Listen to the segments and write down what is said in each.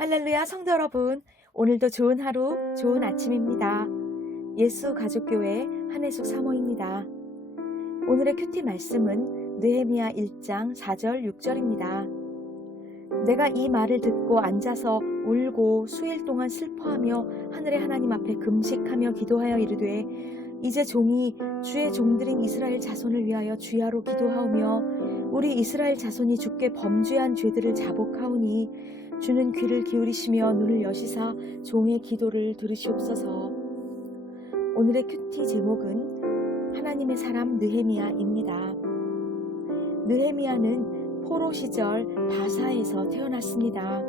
할렐루야 성도 여러분, 오늘도 좋은 하루, 좋은 아침입니다. 예수 가족교회 한혜숙 사모입니다. 오늘의 큐티 말씀은 느헤미야 1장 4절 6절입니다. 내가 이 말을 듣고 앉아서 울고 수일 동안 슬퍼하며 하늘의 하나님 앞에 금식하며 기도하여 이르되 이제 종이 주의 종들인 이스라엘 자손을 위하여 주야로 기도하오며 우리 이스라엘 자손이 주께 범죄한 죄들을 자복하오니 주는 귀를 기울이시며 눈을 여시사 종의 기도를 들으시옵소서. 오늘의 큐티 제목은 하나님의 사람 느헤미야입니다. 느헤미야는 포로 시절 바사에서 태어났습니다.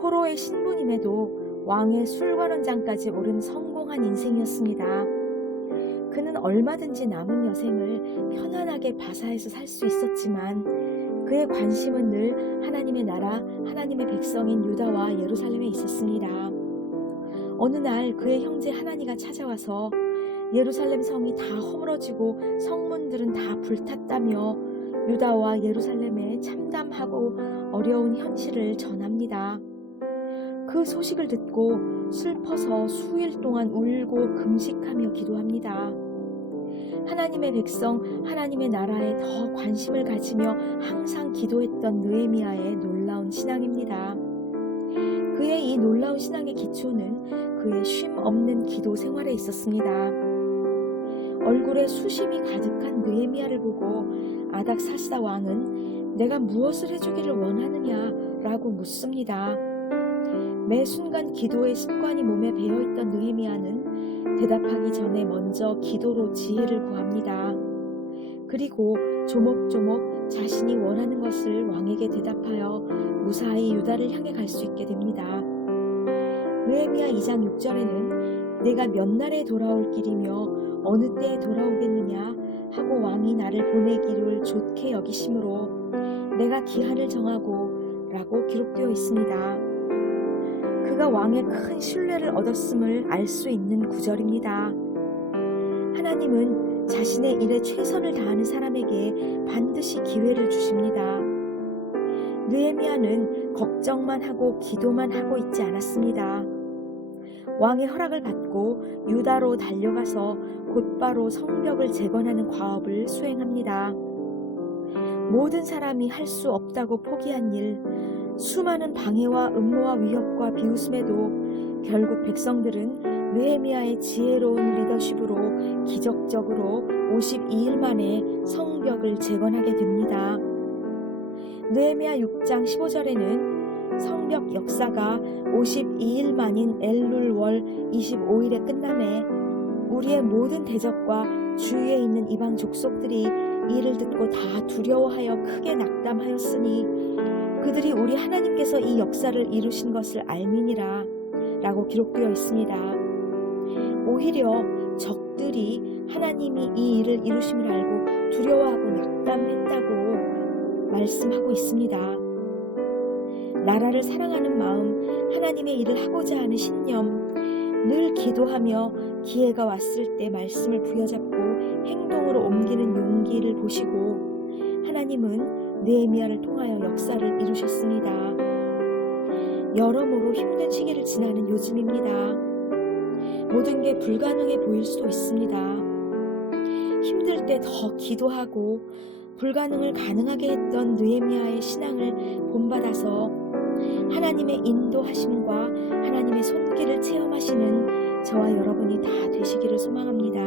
포로의 신부임에도 왕의 술관원장까지 오른 성공한 인생이었습니다. 그는 얼마든지 남은 여생을 편안하게 바사에서 살 수 있었지만 그의 관심은 늘 하나님의 나라, 하나님의 백성인 유다와 예루살렘에 있었습니다. 어느 날 그의 형제 하나니가 찾아와서 예루살렘 성이 다 허물어지고 성문들은 다 불탔다며 유다와 예루살렘에 참담하고 어려운 현실을 전합니다. 그 소식을 듣고 슬퍼서 수일 동안 울고 금식하며 기도합니다. 하나님의 백성, 하나님의 나라에 더 관심을 가지며 항상 기도했던 느헤미야의 놀라운 신앙입니다. 그의 이 놀라운 신앙의 기초는 그의 쉼 없는 기도 생활에 있었습니다. 얼굴에 수심이 가득한 느헤미야를 보고 아닥사스다 왕은 내가 무엇을 해주기를 원하느냐라고 묻습니다. 매 순간 기도의 습관이 몸에 배어있던 느헤미야는 대답하기 전에 먼저 기도로 지혜를 구합니다. 그리고 조목조목 자신이 원하는 것을 왕에게 대답하여 무사히 유다를 향해 갈 수 있게 됩니다. 느헤미야 2장 6절에는 내가 몇 날에 돌아올 길이며 어느 때에 돌아오겠느냐 하고 왕이 나를 보내기를 좋게 여기심으로 내가 기한을 정하고 라고 기록되어 있습니다. 그가 왕의 큰 신뢰를 얻었음을 알 수 있는 구절입니다. 하나님은 자신의 일에 최선을 다하는 사람에게 반드시 기회를 주십니다. 느헤미야는 걱정만 하고 기도만 하고 있지 않았습니다. 왕의 허락을 받고 유다로 달려가서 곧바로 성벽을 재건하는 과업을 수행합니다. 모든 사람이 할 수 없다고 포기한 일, 수많은 방해와 음모와 위협과 비웃음에도 결국 백성들은 느헤미야의 지혜로운 리더십으로 기적적으로 52일 만에 성벽을 재건하게 됩니다. 느헤미야 6장 15절에는 성벽 역사가 52일 만인 엘룰 월 25일에 끝남에 우리의 모든 대적과 주위에 있는 이방 족속들이 이를 듣고 다 두려워하여 크게 낙담하였으니 그들이 우리 하나님께서 이 역사를 이루신 것을 알미니라 라고 기록되어 있습니다. 오히려 적들이 하나님이 이 일을 이루심을 알고 두려워하고 낙담했다고 말씀하고 있습니다. 나라를 사랑하는 마음, 하나님의 일을 하고자 하는 신념, 늘 기도하며 기회가 왔을 때 말씀을 부여잡고 행동으로 옮기는 용기를 보시고 하나님은 느헤미야를 통하여 역사를 이루셨습니다. 여러모로 힘든 시기를 지나는 요즘입니다. 모든 게 불가능해 보일 수도 있습니다. 힘들 때 더 기도하고 불가능을 가능하게 했던 느헤미야의 신앙을 본받아서 하나님의 인도하심과 하나님의 손길을 체험하시는 저와 여러분이 다 되시기를 소망합니다.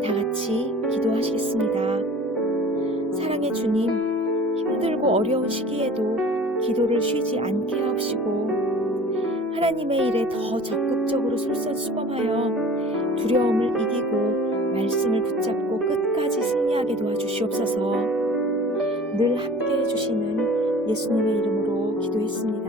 다 같이 기도하시겠습니다. 사랑의 주님, 힘들고 어려운 시기에도 기도를 쉬지 않게 하옵시고 하나님의 일에 더 적극적으로 솔선수범하여 두려움을 이기고 말씀을 붙잡고 끝까지 승리하게 도와주시옵소서. 늘 함께 해주시는 예수님의 이름으로 기도했습니다.